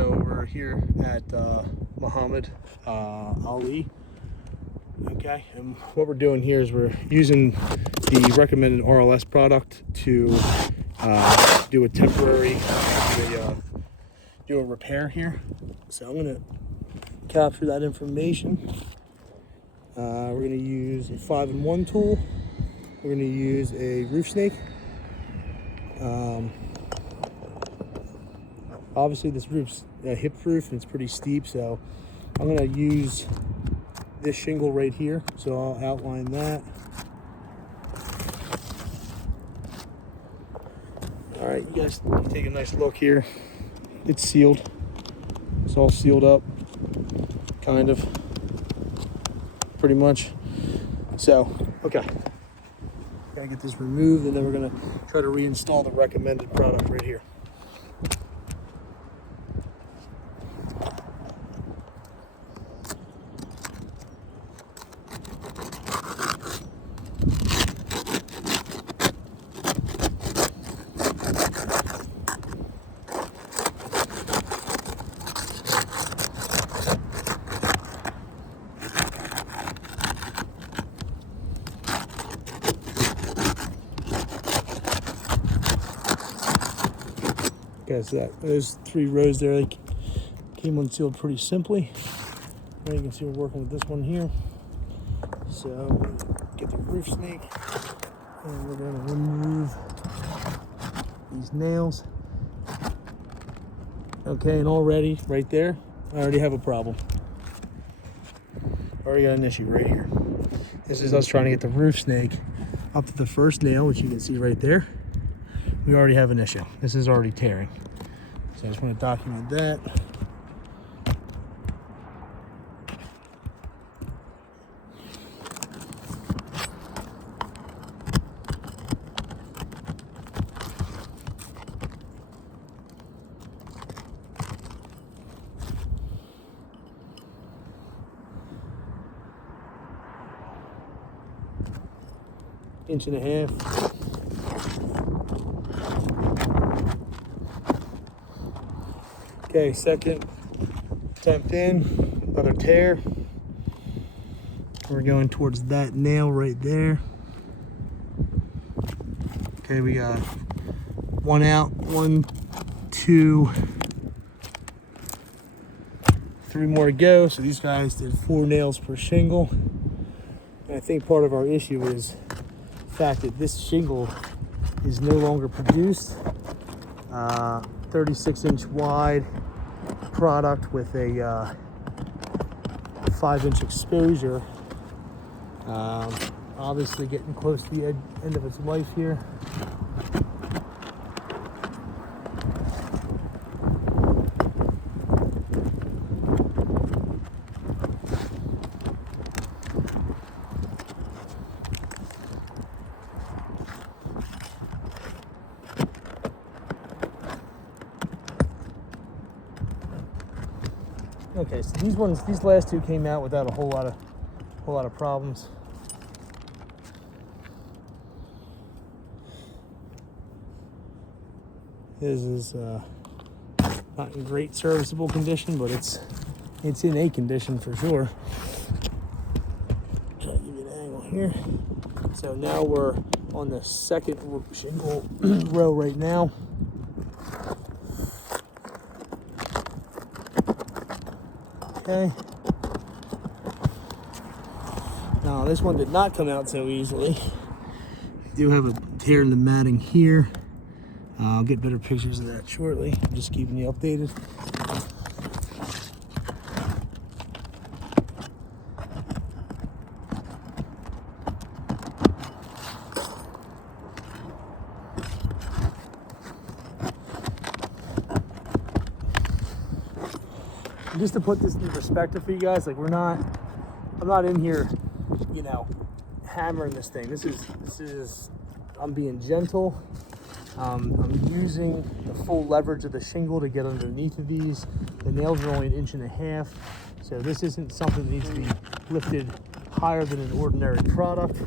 So we're here at Muhammad Ali. Okay, and what we're doing here is we're using the recommended RLS product to do a temporary, do a repair here. So I'm gonna capture that information. We're gonna use a 5-in-1 tool. We're gonna use a roof snake. Obviously this roof's a hip roof and it's pretty steep, so I'm gonna use this shingle right here. So I'll outline that. All right, you guys take a nice look here. It's sealed. It's all sealed up, kind of, pretty much. So, okay. Gotta get this removed, and then we're gonna try to reinstall the recommended product right here. Okay, so those 3 rows there, they came unsealed pretty simply. Now you can see we're working with this one here. So get the roof snake, and we're going to remove these nails. Okay, and already right there, I already have a problem. Already got an issue right here. This is us trying to get the roof snake up to the first nail, which you can see right there. We already have an issue. This is already tearing. So I just want to document that. Inch and a half. Okay, second attempt in, another tear. We're going towards that nail right there. Okay, we got 1 out, 1, 2, 3 more to go. So these guys did 4 nails per shingle. And I think part of our issue is the fact that this shingle is no longer produced. 36-inch wide product with a 5-inch exposure. Obviously getting close to the end of its life here. Okay, so these last 2 came out without a whole lot of problems. This is not in great serviceable condition, but it's in a condition for sure. Try to give you an angle here. So now we're on the second shingle row right now. Okay. Now this one did not come out so easily. I do have a tear in the matting here. I'll get better pictures of that shortly. I'm just keeping you updated. Just to put this in perspective for you guys, like I'm not in here, you know, hammering this thing. This is, I'm being gentle. I'm using the full leverage of the shingle to get underneath of these. The nails are only 1.5 inches, so this isn't something that needs to be lifted higher than an ordinary product.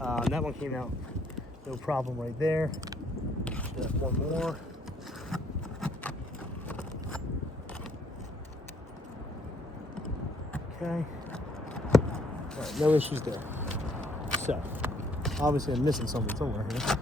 And that one came out no problem right there. Just one more. Okay. All right, no issues there. So, obviously I'm missing something somewhere here.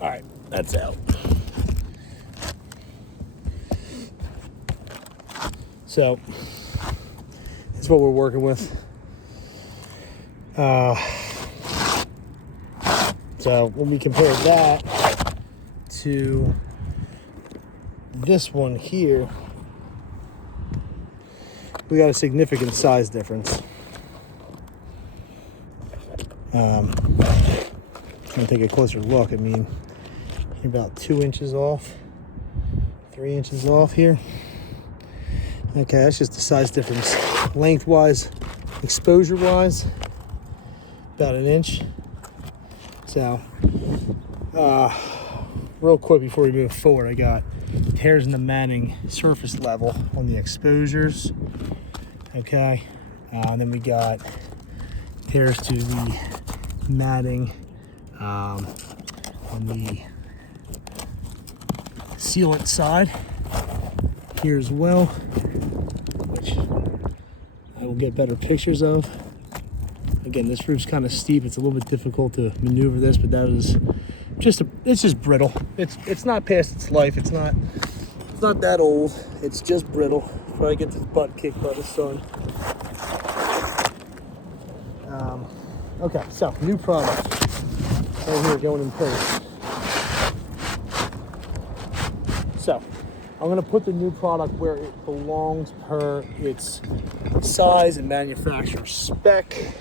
All right, that's out. So, that's what we're working with. So when we compare that to this one here, we got a significant size difference. I'm gonna take a closer look. I mean, you're about 2 inches off, 3 inches off here. Okay, that's just the size difference. Lengthwise, exposure-wise, about 1 inch. So, real quick before we move forward, I got tears in the matting surface level on the exposures. Okay, and then we got tears to the matting on the sealant side here as well, which I will get better pictures of. Again, this roof's kind of steep. It's a little bit difficult to maneuver this, but that is just it's just brittle. It's not past its life. It's not that old. It's just brittle. Probably get this butt kicked by the sun. Okay, so new product right here going in place. So I'm gonna put the new product where it belongs per its size and manufacturer spec.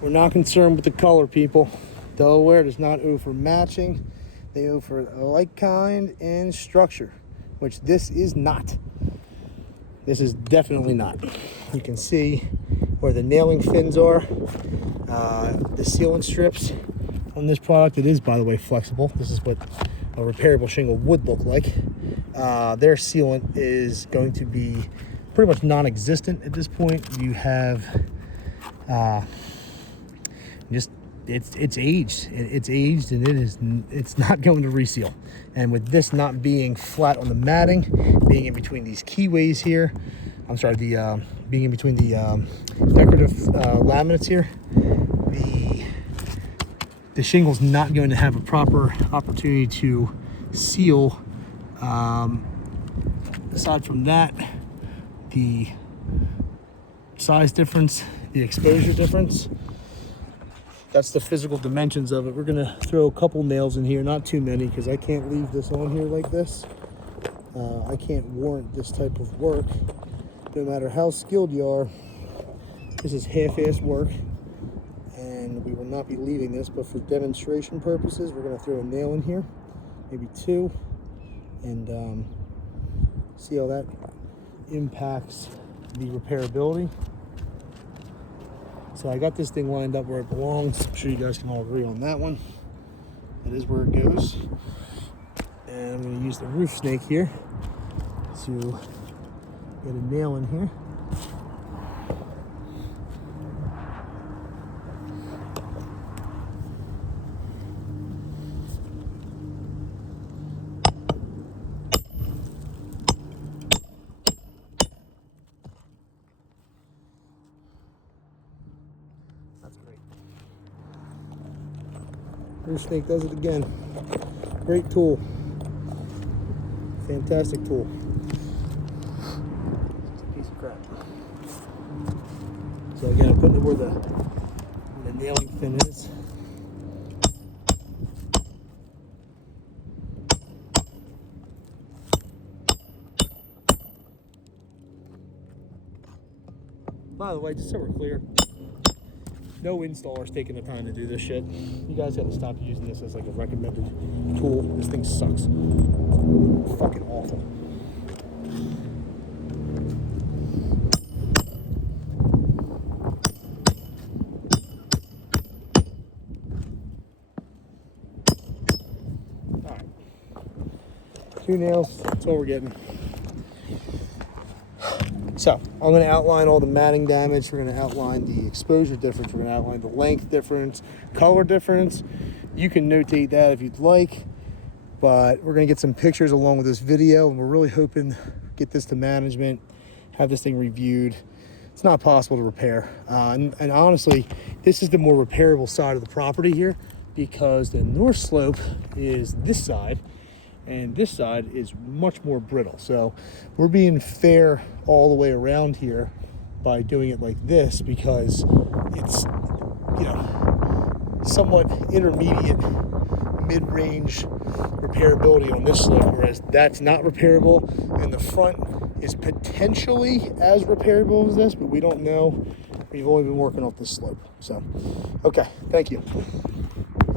We're not concerned with the color, people. Delaware does not owe for matching. They owe for a like kind and structure, which this is not. This is definitely not. You can see where the nailing fins are. The sealant strips on this product, it is, by the way, flexible. This is what a repairable shingle would look like. Their sealant is going to be pretty much non-existent at this point. You have just it's aged. It's aged, and it's not going to reseal. And with this not being flat on the matting, being in between these keyways here, I'm sorry, being in between the decorative laminates here, the shingle's not going to have a proper opportunity to seal. Aside from that, the size difference, the exposure difference, that's the physical dimensions of it. We're gonna throw a couple nails in here, not too many, because I can't leave this on here like this. I can't warrant this type of work. No matter how skilled you are, this is half-assed work, and we will not be leaving this, but for demonstration purposes, we're gonna throw a nail in here, maybe 2, and see how that impacts the repairability. So I got this thing lined up where it belongs. I'm sure you guys can all agree on that one. That is where it goes. And I'm going to use the roof snake here to get a nail in here. That's great. Roof snake does it again. Great tool. Fantastic tool. It's a piece of crap. So again, I'm putting it where the nailing fin is. By the way, just so we're clear, no installer's taking the time to do this shit. You guys gotta stop using this as like a recommended tool. This thing sucks. Fucking awful. 2 nails, that's all we're getting. So I'm going to outline all the matting damage. We're going to outline the exposure difference. We're going to outline the length difference, color difference. You can notate that if you'd like, but we're going to get some pictures along with this video, and we're really hoping to get this to management, have this thing reviewed. It's not possible to repair. And honestly, this is the more repairable side of the property here, because the north slope is this side, and this side is much more brittle. So we're being fair all the way around here by doing it like this, because it's, you know, somewhat intermediate mid-range repairability on this slope, whereas that's not repairable, and the front is potentially as repairable as this, but we don't know. We've only been working off this slope. So, okay, thank you.